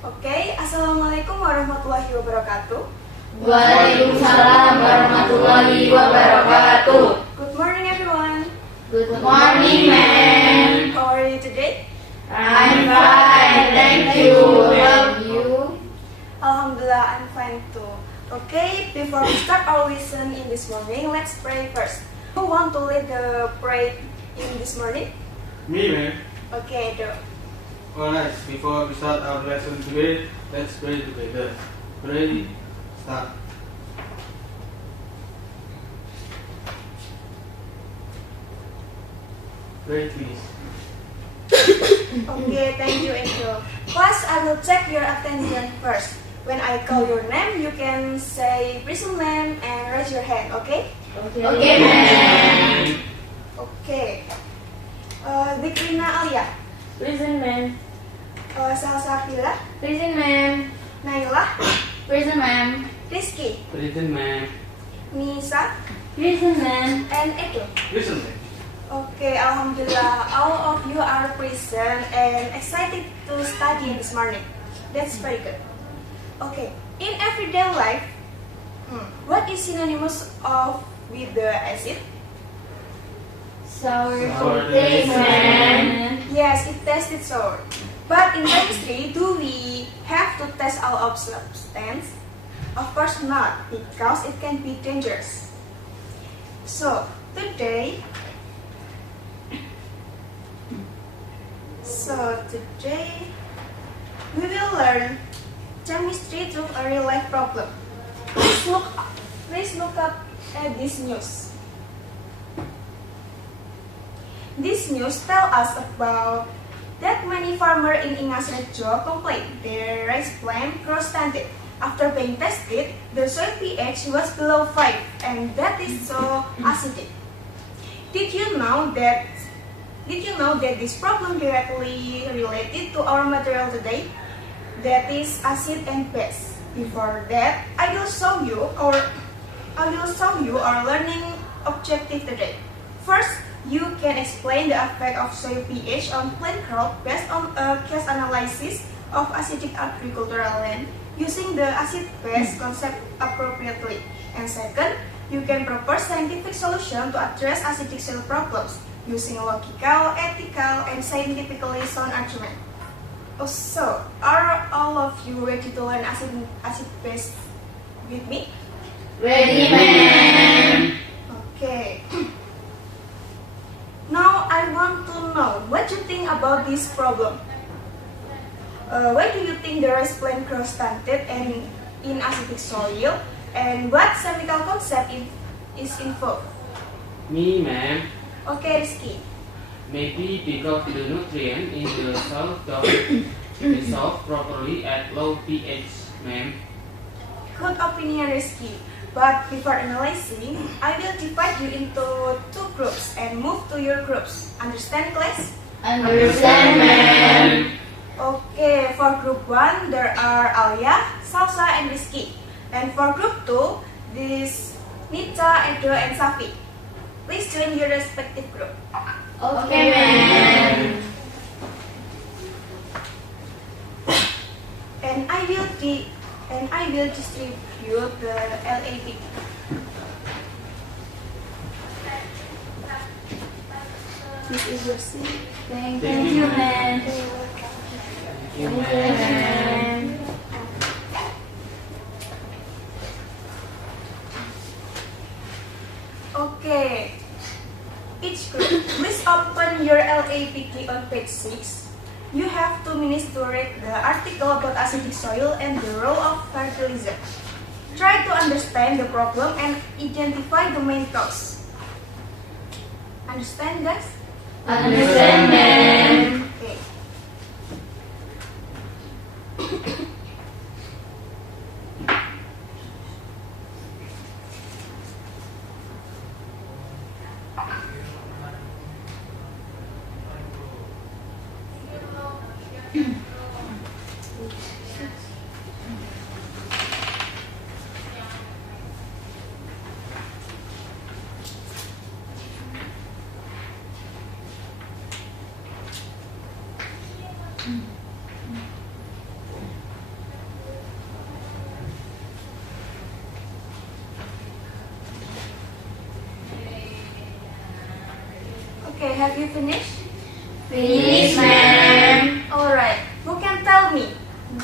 Oke, Assalamualaikum warahmatullahi wabarakatuh. Waalaikumsalam warahmatullahi wabarakatuh. Good morning everyone. Good morning, ma'am. How are you today? I'm fine, thank you. How are you? Alhamdulillah, I'm fine too. Okay, before we start our lesson in this morning, let's pray first. Who want to lead the prayer in this morning? Me, man. Okay, do. Alright, before we start our lesson today, let's pray together. Pray, start. Pray, please. Okay, thank you, Angel. Class, I will check your attention first. When I call your name, you can say prison name and raise your hand, okay? Okay, ma'am. Okay. Dikrina Alia, Prison, ma'am. Salsafila, Prison, ma'am. Naila, Prison, ma'am. Rizky, Listen, man. Nisa, Prison, ma'am. and Edo. Listen, man. Okay, Alhamdulillah, all of you are present and excited to study this morning. That's very good. Okay, in everyday life, what is synonymous of with the acid? Sour Sour taste, taste, ma'am. Yes, it tasted sour. But in chemistry, do we have to test all of substance? Of course not, because it can be dangerous. So, today we will learn chemistry through a real life problem. Please look up at this news. This news tell us about that many farmers in Ingas Rejo complained their rice plant grows stunted. After being tested, the soil pH was below 5 and that is so acidic. Did you know that this problem directly related to our material today? That is acid and base. Before that, I will show you our learning objective today. First, you can explain the effect of soil pH on plant growth based on a case analysis of acidic agricultural land using the acid-base concept appropriately. And second, you can propose scientific solution to address acidic soil problems using logical, ethical, and scientifically sound argument. So, are all of you ready to learn acid-base with me? Ready, ma'am. Okay. Now I want to know what you think about this problem. Why do you think the rice plant grows stunted and in acidic soil? And what chemical concept is involved? Me, ma'am. Okay, Rizky. Maybe because the nutrient in the soil don't dissolve properly at low pH, ma'am. Good opinion, Rizky. But before analyzing, I will divide you into two groups and move to your groups. Understand, class? Understand, ma'am. Okay, for group 1, there are Alia, Salsa, and Rizky. And for group 2, this Nita, Edo, and Safi. Please join your respective group. Okay, ma'am. And I will distribute the LAP. This is your seat. Thank you, ma'am. Thank you, Thank you, ma'am. ma'am. Okay. Each group, please open your LAPT on page 6. You have 2 minutes to read the article about acidic soil and the role of fertilizer. Try to understand the problem and identify the main cause. Understand, guys? Understand, ma'am. Okay. have you finished? Finish, ma'am. Alright, who can tell me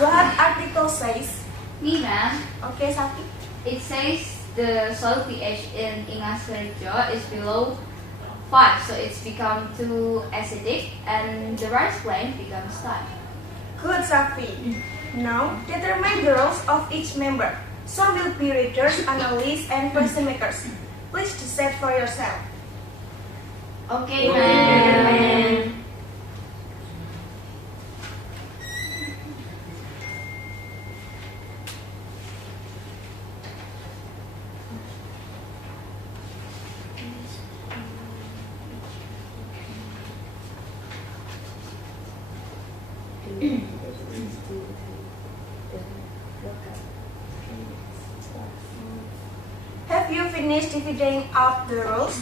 what article says? Me, ma'am. Okay, Safi. It says the soil pH in Ingas Rejo is below 5, so it's become too acidic and the rice plant becomes starch. Good, Safi. Now, determine the roles of each member. Some will be readers, analysts, and question makers. Please decide for yourself. Okay, Okay, ma'am. Have you finished dividing up the roles?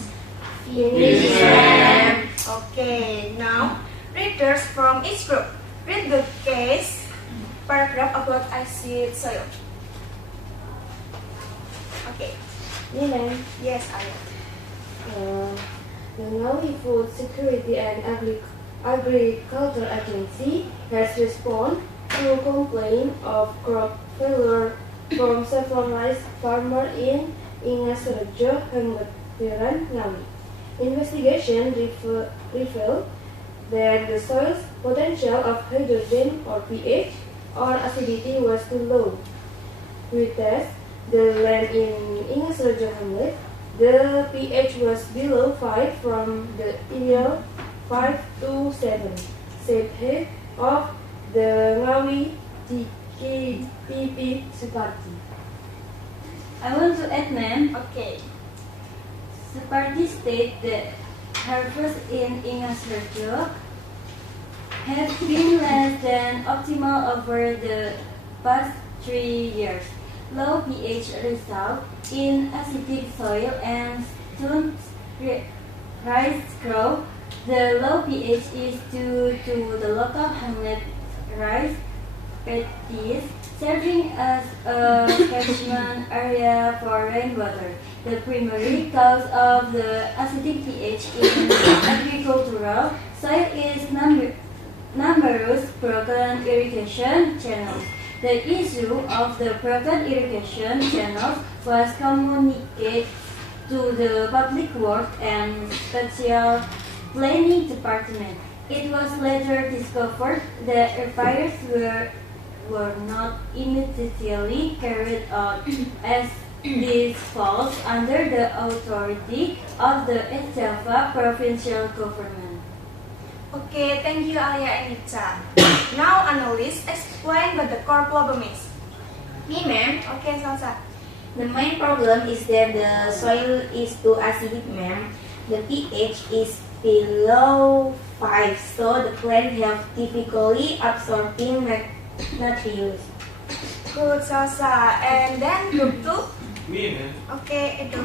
Finish, ma'am. Okay, now readers from each group read the case paragraph about acid soil. Okay, Me, ma'am. yes, Arya. The Ngawi Food Security and Agriculture Agency has responded to complaint of crop failure from several rice farmers in Ingas Rejo, Hengetiran, Ngawi. Investigation revealed that the soil's potential of hydrogen or pH or acidity was too low. We test the land in Ingas Rejo Hamlet. The pH was below 5 from the ideal 5 to 7, said head of the Ngawi DKPP Suparti. I want to add, ma'am, Okay, Suparti state that harvest in Ingas Rejo have been less than optimal over the past 3 years. Low pH result in acidic soil and stunts rice growth. The low pH is due to the local hamlet rice paddies serving as a catchment area for rainwater. The primary cause of the acidic pH in agricultural soil is numerous broken irrigation channels. The issue of the broken irrigation channels was communicated to the Public Works and Special Planning Department. It was later discovered that repairs were not immediately carried out as this falls under the authority of the East Java provincial government. okay, thank you, Alia and Ica. Now, analysts explain what the core problem is. Me, ma'am. Okay, Salsa. The main problem is that the soil is too acidic, ma'am. The pH is below 5, so the plant have difficulty absorbing nutrients. Good, Salsa. And then group 2. Me, man. Okay, Edo.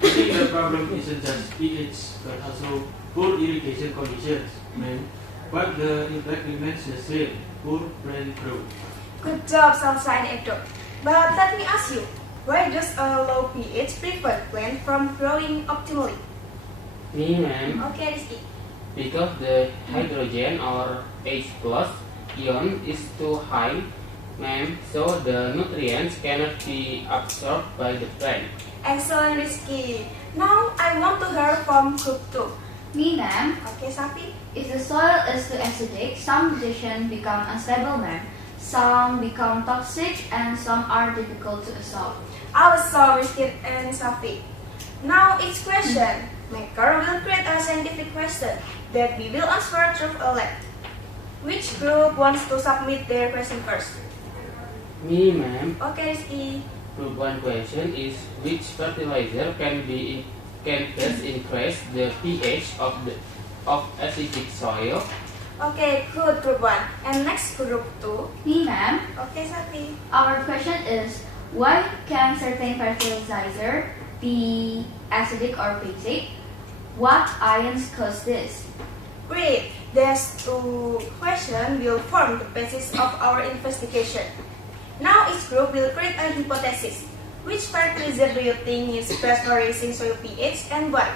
I think the problem isn't just pH, but also poor irrigation conditions, man. But the impact remains the same, poor plant growth. Good job, Salsa and Edo. But let me ask you, why does a low pH prevent plant from growing optimally? Me, ma'am, Okay, Rizky. because the hydrogen or H plus ion is too high, ma'am, so the nutrients cannot be absorbed by the plant. Excellent, Rizky. Now, I want to hear from group 2. Me, ma'am. Okay, Safi. If the soil is too acidic, some nutrients become unstable, ma'am. Some become toxic and some are difficult to absorb. Also, Rizky and Safi. Now, each question maker will create a scientific question that we will answer through a lab. Which group wants to submit their question first? Me, ma'am, Okay, Rizky. group 1 question is which fertilizer can best increase the pH of acidic soil? Okay, good, group 1. And next, group 2. Me, ma'am. Okay, Safi. Our question is, why can certain fertilizer be acidic or basic? What ions cause this? Great. These 2 questions will form the basis of our investigation. Now each group will create a hypothesis. Which fertilizer do you think is best for raising soil pH and why?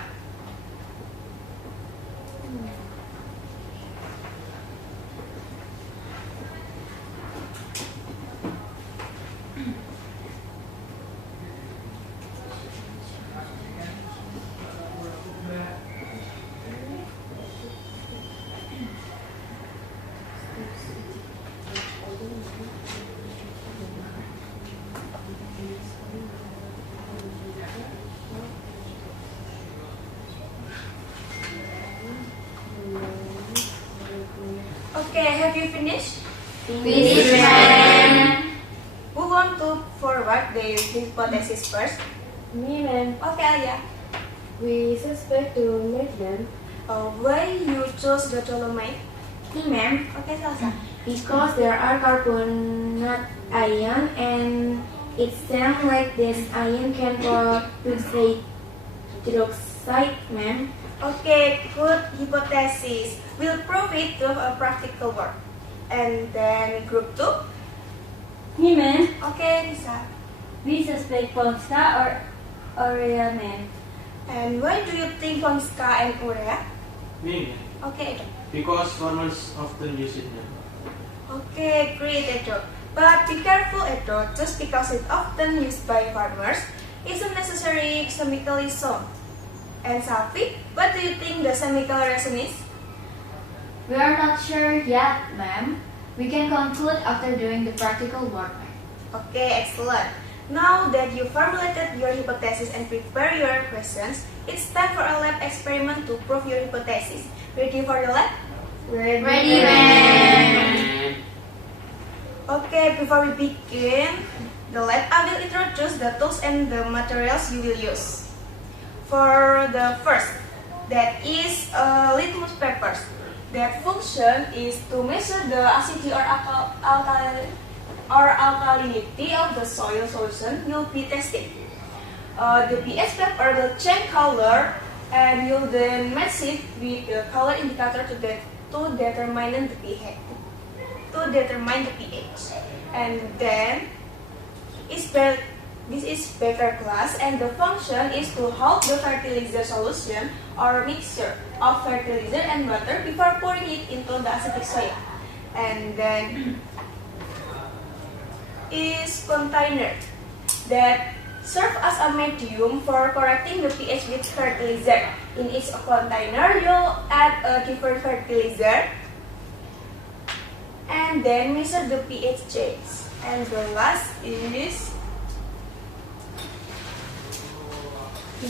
Okay, have you finished? Finish, ma'am. Who want to forward the hypothesis first? Me, ma'am. Okay, Alia. We suspect to make them Why you chose the dolomite? Me, ma'am. Okay, Salsa. Because there are carbonate ion and it sounds like this ion can produce hydroxide, ma'am. Okay, good hypothesis. We'll prove it through a practical work. And then group 2. Me, ma'am. Okay, Lisa. We suspect Polska or urea, ma'am. And why do you think Ponska and urea? Me, Okay, Edo. because farmers often use it, ma'am. Okay, great, Edo. But be careful, Edo. Just because it's often used by farmers, isn't necessarily chemically sound. And Safi, what do you think the chemical reason is? We are not sure yet, ma'am. We can conclude after doing the practical work, ma'am. Okay, excellent. Now that you formulated your hypothesis and prepare your questions, it's time for a lab experiment to prove your hypothesis. Ready for the lab? Ready, ma'am. Okay, before we begin the lab, I will introduce the tools and the materials you will use. For the first, that is litmus papers. Their function is to measure the acidity or alkalinity of the soil solution you'll be testing. The pH paper will change color and you'll then match it with the color indicator to determine the pH. And then this is beaker glass, and the function is to hold the fertilizer solution or mixture of fertilizer and water before pouring it into the acidic soil. And then is container that serve as a medium for correcting the pH with fertilizer. In each container, you'll add a different fertilizer and then measure the pH change. And the last is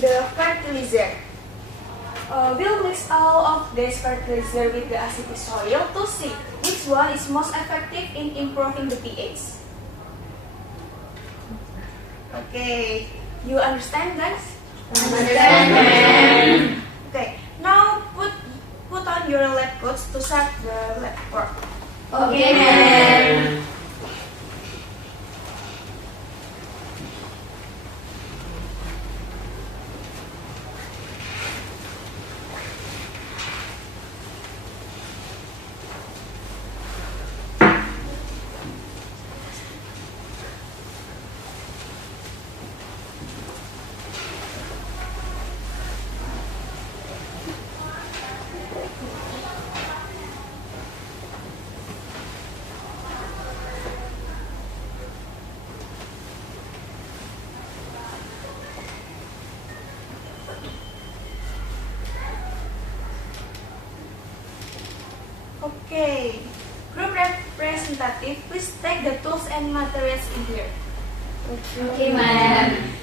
the fertilizer. We'll mix all of this fertilizer with the acidic soil to see which one is most effective in improving the pH. Okay, you understand, guys? Understand, ma'am. Okay, now put on your lab coats to start the lab work. Okay, ma'am. Okay, group representative, please take the tools and materials in here. Okay, ma'am.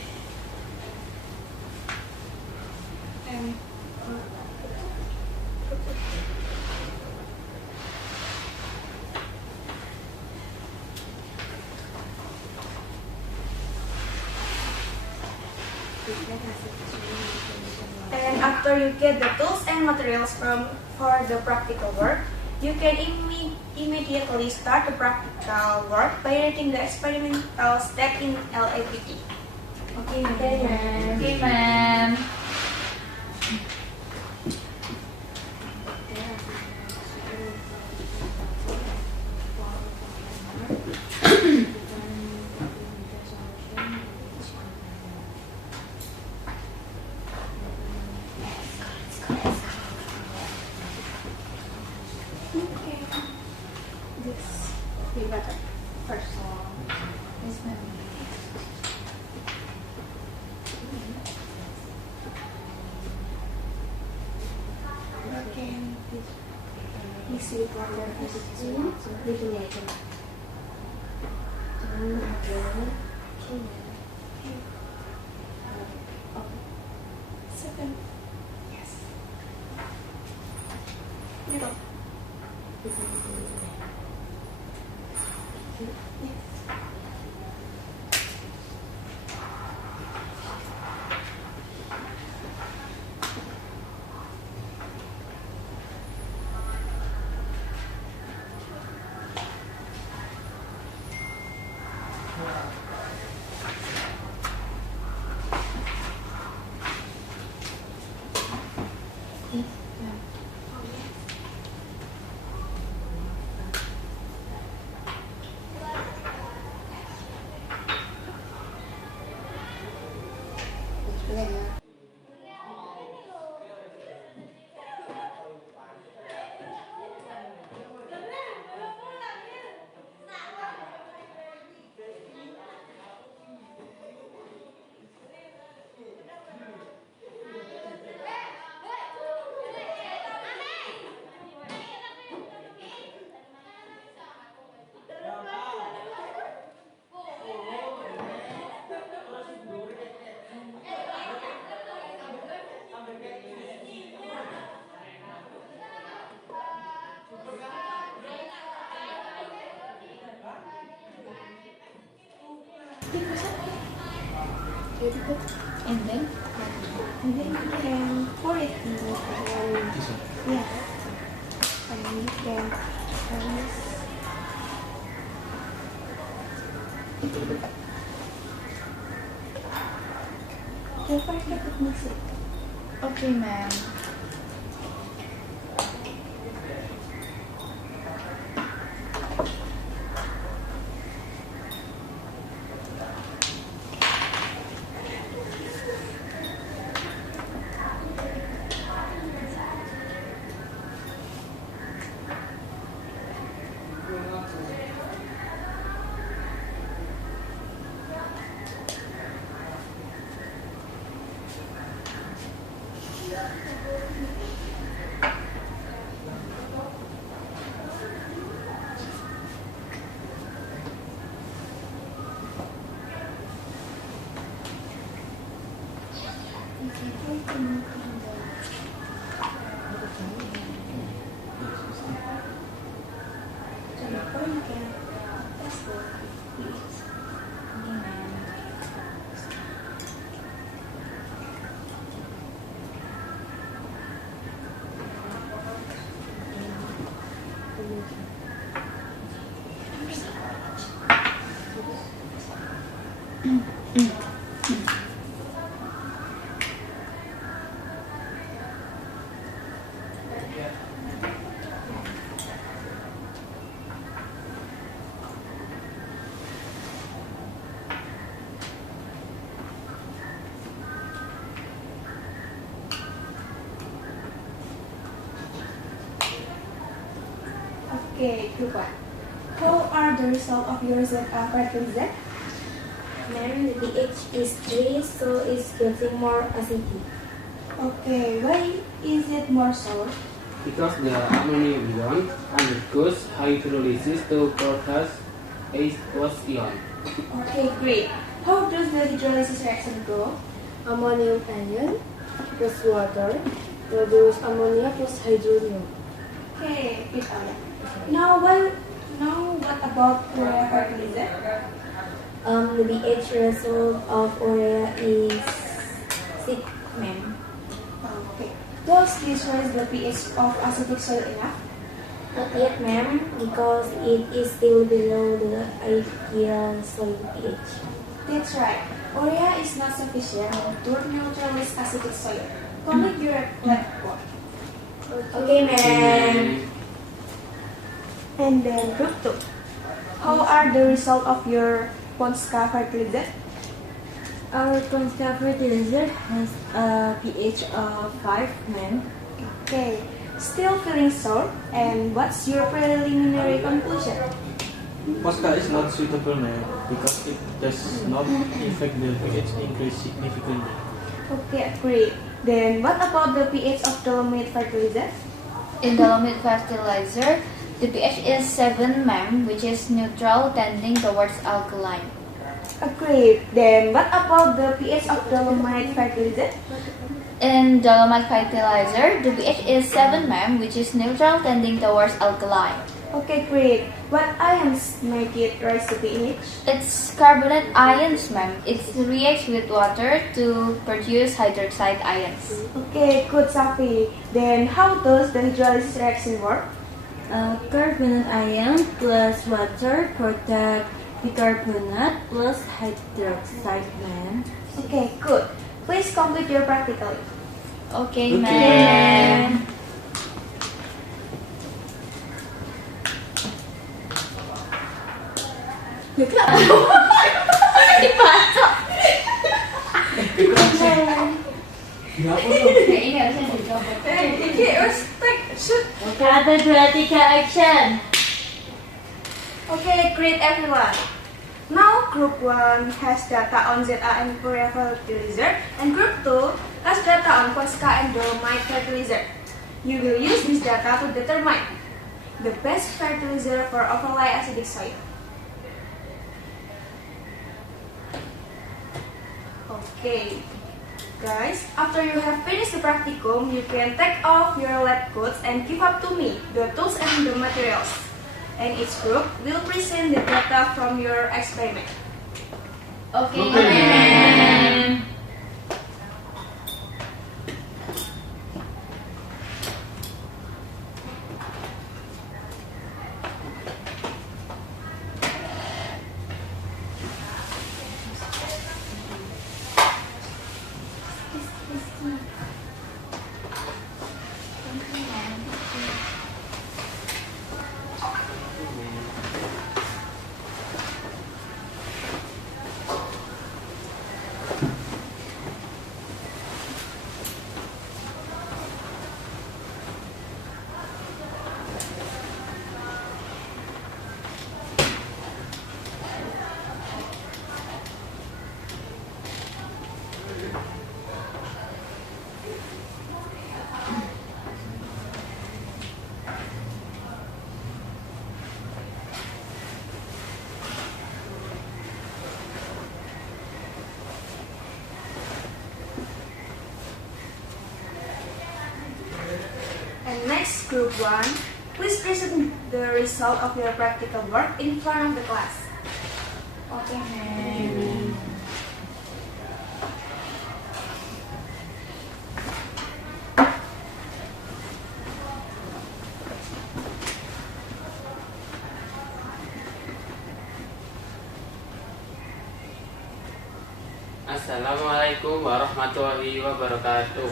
And after you get the tools and materials for the practical work, you can immediately start the practical work by writing the experimental step in LAPT. Okay, ma'am. Okay, ma'am. Okay. This we got it first. Yes, ma'am. Okay. Mix with water. Second. Yes. Middle. And then And then you can pour it in the one. This one. Yeah. And then you can mix it. okay, ma'am. Okay, group one. How are the results of your fertilizer? Ma'am, the pH is 3, so it's getting more acidic. Okay, why is it more sour? Because the ammonium ion undergoes hydrolysis to produce H plus ion. Okay, great. How does the hydrolysis reaction go? Ammonium ion plus water produce ammonia plus hydronium. Okay, it's all right. Now what about urea fertilizer? The pH result of urea is 6, ma'am. Okay. Does this raise the pH of acidic soil enough? Not yet, ma'am, because it is still below the ideal soil pH. That's right. Urea is not sufficient to neutralize acidic soil. Complete your blackboard. Okay, ma'am. And then group 2. How are the results of your Ponska fertilizer? Our Ponska fertilizer has a pH of 5, ma'am. Okay. Still feeling sour? And what's your preliminary conclusion? Posca is not suitable now because it does not affect the pH increase significantly. Okay, great. Then what about the pH of dolomite fertilizer? In dolomite fertilizer, the pH is 7, ma'am, which is neutral tending towards alkaline. Great. Then what about the pH of dolomite fertilizer? In dolomite fertilizer, the pH is 7, ma'am, which is neutral tending towards alkaline. Okay, great. What ions make it rise to pH? It's carbonate ions, ma'am. It reacts with water to produce hydroxide ions. Okay, good, Safi. Then how does the hydrolysis reaction work? Carbonate ion plus water product bicarbonate plus hydroxide, ma'am. Okay, good. Please complete your practical. Okay, Okay. ma'am. Nah, ini harusnya dicoba. Iki wes shoot. Kata 2, 3, action. Okay, great everyone. Now group 1 has data on ZA and urea fertilizer, and group 2 has data on Posca and dolomite fertilizer. You will use this data to determine the best fertilizer for overlay acidic soil. Okay, guys, after you have finished the practicum, you can take off your lab coats and give up to me the tools and the materials. And each group will present the data from your experiment. Okay, Okay, ma'am. And next, group 1, please present the result of your practical work in front of the class. Okay, ma'am. Assalamualaikum warahmatullahi wabarakatuh.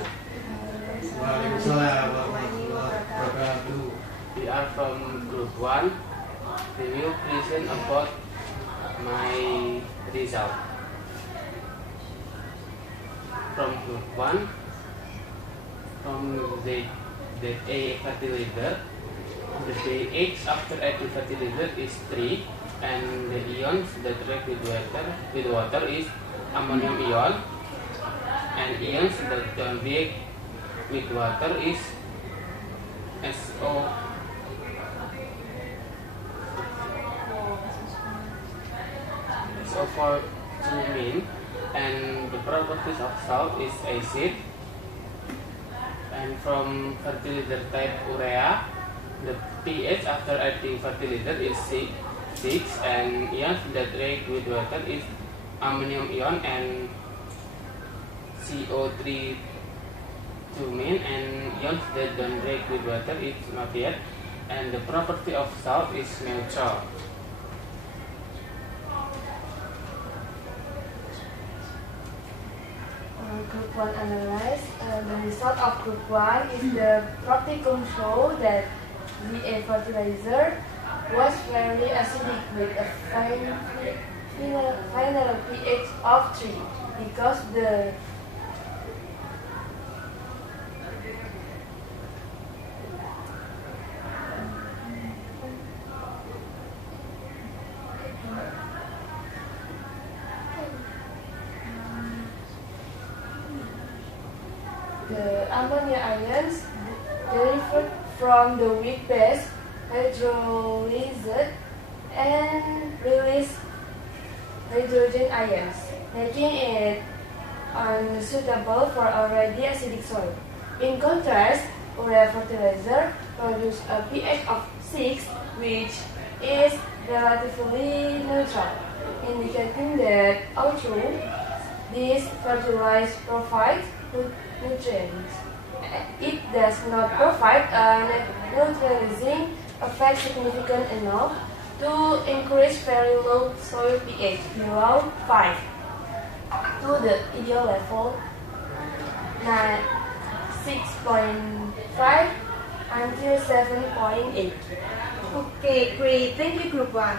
Waalaikumsalam warahmatullahi wabarakatuh. We are from group 1. We will present about my result. From group 1, from the A fertilizer, the pH after adding fertilizer is 3, and the ions that react with water is ammonium ion, and ions that don't react with water is SO4 mean, and the properties of salt is acid. And from fertilizer type urea, the pH after adding fertilizer is 6, and ions that react with water is ammonium ion and CO3 mean, and ions that don't react with water is mafiat, and the property of salt is neutral. Group 1 analyze. The result of group 1 is the practicum show that the fertilizer was very acidic with a final pH of 3 because the ammonia ions derived from the weak base hydrolyzed and release hydrogen ions, making it unsuitable for already acidic soil. In contrast, urea fertilizer produces a pH of 6, which is relatively neutral, indicating that although this fertilizer provides nutrients, it does not provide a neutralizing effect significant enough to increase very low soil pH below 5 to the ideal level 6.5 until 7.8. Okay, great. Thank you, Group 1.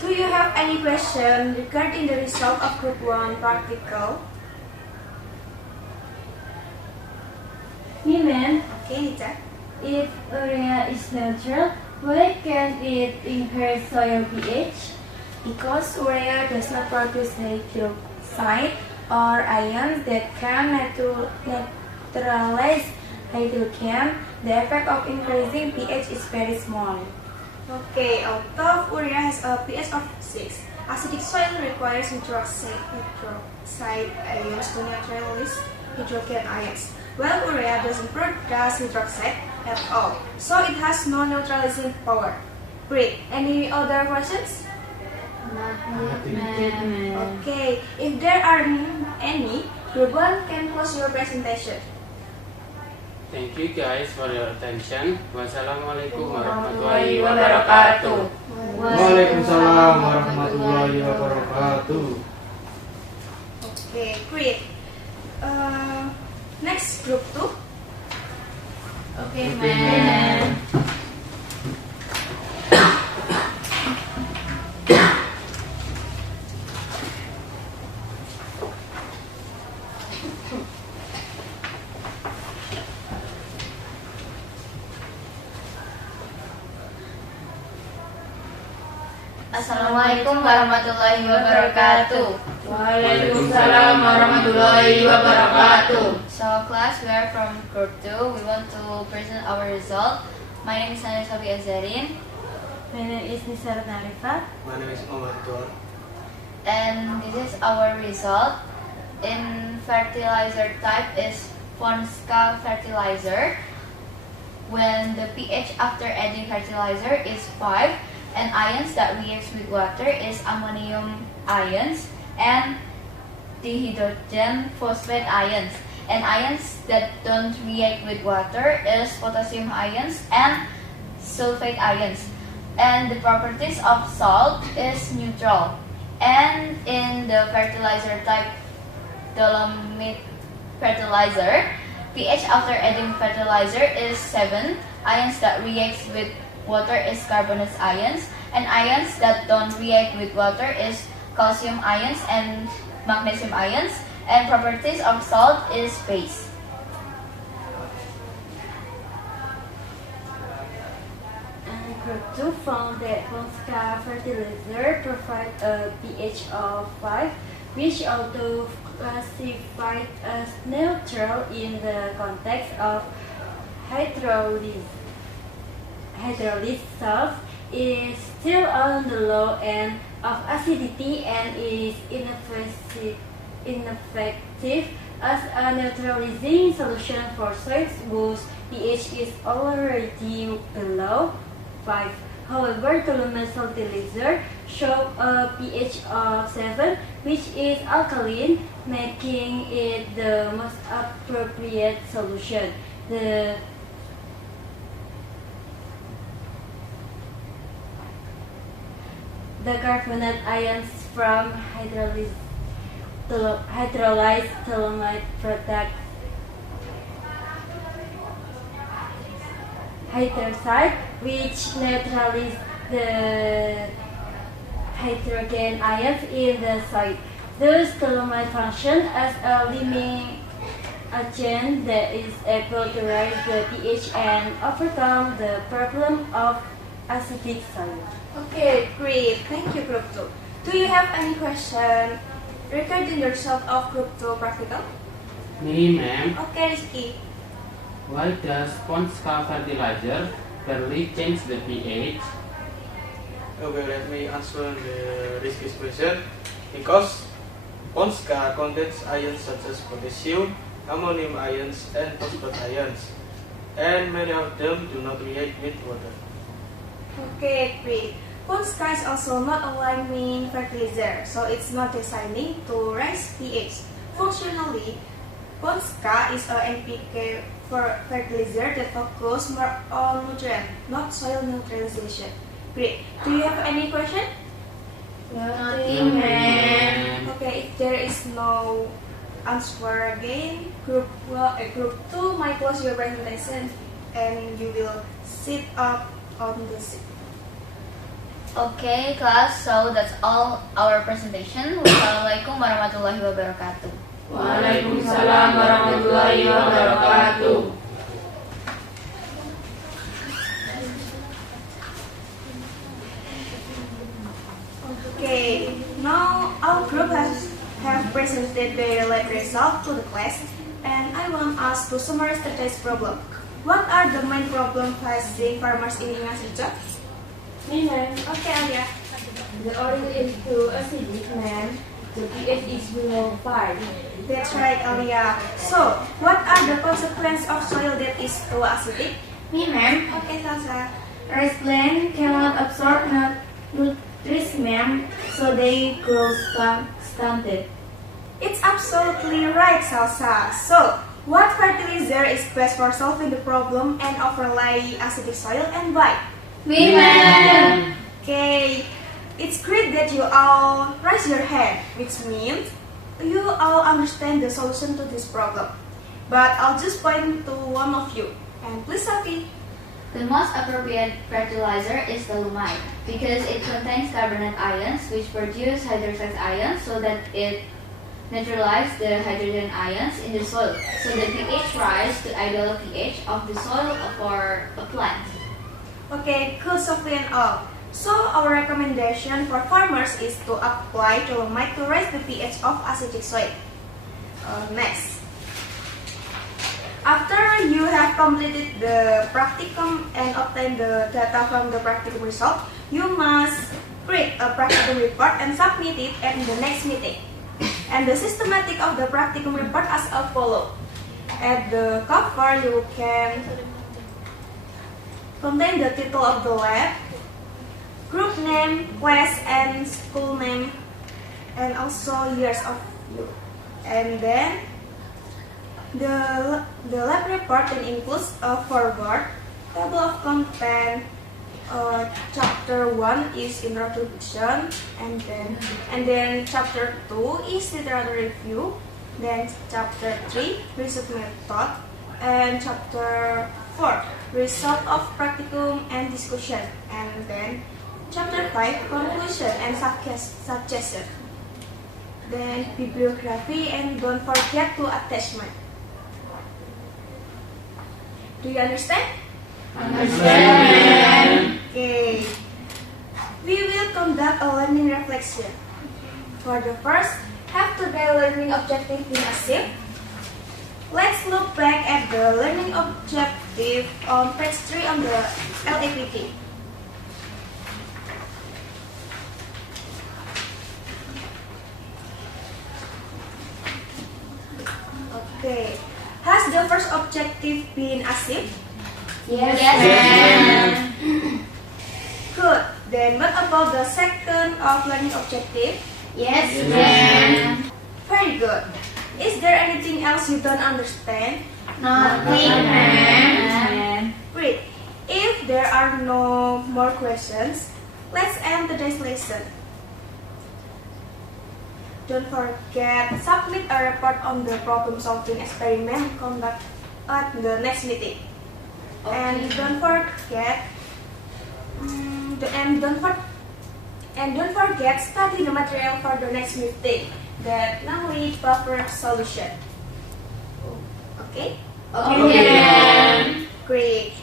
Do you have any question regarding the result of Group 1 practical? Me, ma'am. Okay, Nita. If urea is neutral, why can't it increase soil pH? Because urea does not produce hydroxide or ions that can neutralize hydrogen, the effect of increasing pH is very small. Okay, although urea has a pH of 6, acidic soil requires hydroxide ions to neutralize hydrogen ions, while urea doesn't produce hydroxide at all, so it has no neutralizing power. Great. Any other questions? Okay, if there are any, Group 1 can close your presentation. Thank you guys for your attention. Wassalamualaikum warahmatullahi wabarakatuh. Waalaikumsalam warahmatullahi wabarakatuh. Okay, great. Next, Group 2. Okay, ma'am. Assalamualaikum warahmatullahi wabarakatuh. Waalaikumsalam warahmatullahi wabarakatuh. So class, we are from Group 2. We want to present our result. My name is Nani Sobi Azarin, My name is Nisar Narifa. My name is Muhammad Tor. and this is our result. In fertilizer type is Fonska fertilizer. When the pH after adding fertilizer is 5, and ions that reacts with water is ammonium ions and dihydrogen phosphate ions. And ions that don't react with water is potassium ions and sulfate ions. And the properties of salt is neutral. And in the fertilizer type dolomite fertilizer, pH after adding fertilizer is 7. Ions that reacts with water is carbonate ions, and ions that don't react with water is calcium ions and magnesium ions. And properties of salt is base. And Group 2 found that Fonska fertilizer provide a pH of 5, which although classified as neutral in the context of hydrolysis is still on the low end of acidity and is ineffective as a neutralizing solution for soils whose pH is already below 5. However, dolomite fertilizer show a pH of 7, which is alkaline, making it the most appropriate solution. The carbonate ions from hydrolyzed dolomite product hydroxide, which neutralize the hydrogen ions in the soil. Thus, dolomite function as a limiting agent that is able to raise the pH and overcome the problem of acidic soil. Okay, great. Thank you, Group 2. Do you have any question regarding the result of Group 2 practical? Me, ma'am. Okay, Rizky. Why does Fonska fertilizer barely change the pH? Okay, let me answer this question. Because Fonska contains ions such as potassium, ammonium ions, and phosphate ions, and many of them do not react with water. Okay, great. Fonska is also not a liming fertilizer, so it's not designed to raise pH. Functionally, Fonska is an NPK fertilizer that focuses more on nutrient, not soil neutralization. Great. Do you have any question? Nothing, ma'am. Okay, if there is no answer again, group 2 might close your presentation and you will sit up on the seat. Okay, class. So that's all our presentation. Wassalamualaikum warahmatullahi wabarakatuh. Waalaikumsalam warahmatullahi wabarakatuh. Okay, now our group have presented their lab result to the class, and I want us to summarize today's problem. What are the main problems facing farmers in Indonesia? Me, ma'am. Okay, Alia. The oil is too acidic, ma'am. The pH is below 5. That's right, Alia. So, what are the consequences of soil that is too acidic? Me, ma'am. Okay, Salsa. Rice plant cannot absorb nutrition, so they grow stunted. It's absolutely right, Salsa. So, what fertilizer is best for solving the problem and overlay acidic soil and why? Me, ma'am. Okay, it's great that you all raise your hand, which means you all understand the solution to this problem. But I'll just point to one of you. And please, Sophie. The most appropriate fertilizer is dolomite because it contains carbonate ions which produce hydroxide ions so that it neutralizes the hydrogen ions in the soil. So the pH rise to ideal pH of the soil for a plant. Okay, good, Sophie and all. So our recommendation for farmers is to apply dolomite to raise the pH of acidic soil. Next. After you have completed the practicum and obtained the data from the practicum result, you must create a practicum report and submit it at the next meeting. And the systematic of the practicum report as follows. At the cover, you can contain the title of the lab, group name, class and school name, and also years of you. And then the lab report then includes a forward, table of content, chapter 1 is introduction, and then chapter 2 is literature review, then chapter 3 research method, and chapter 4 result of practicum and discussion, and then chapter 5 conclusion and suggestion, then bibliography, and don't forget to attachment. Do you understand? Understand. Okay. We will conduct a learning reflection. For the first, have today learning objective been achieved? Let's look back at the learning objective on page 3 on the LAPT. Okay. Has the first objective been achieved? Yes, Yes, ma'am. Good. Then what about the second of learning objective? Yes, Yes, ma'am. Very good. Is there anything else you don't understand? Nothing, ma'am. Great. If there are no more questions, let's end today's lesson. Don't forget, submit a report on the problem-solving experiment conducted at the next meeting. And don't forget, don't forget, study the material for the next meeting. That namely buffer solution. Okay? Okay, ma'am. Great.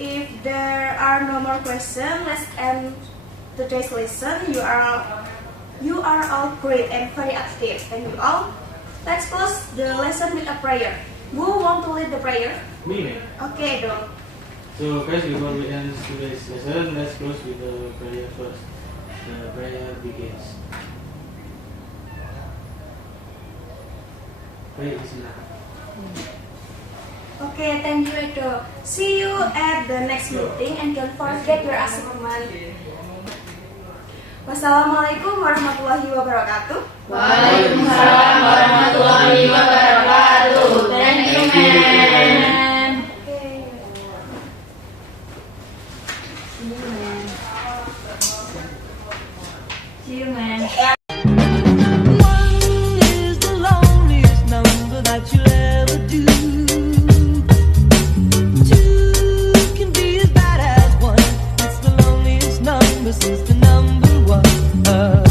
If there are no more questions, let's end today's lesson. You are all great and very active. Thank you all. Let's close the lesson with a prayer. Who want to lead the prayer? Me, ma'am. Okay, dong. So guys, before we end today's lesson, let's close with the prayer first. The prayer begins. Pray Bismillah. Okay, thank you, Edo. See you at the next meeting and don't forget your assignment. Wassalamualaikum warahmatullahi wabarakatuh. Waalaikumsalam warahmatullahi wabarakatuh. Thank you, ma'am. Okay. See you, man. One is the loneliest number that you'll ever do. Two can be as bad as one. It's the loneliest number since the number one.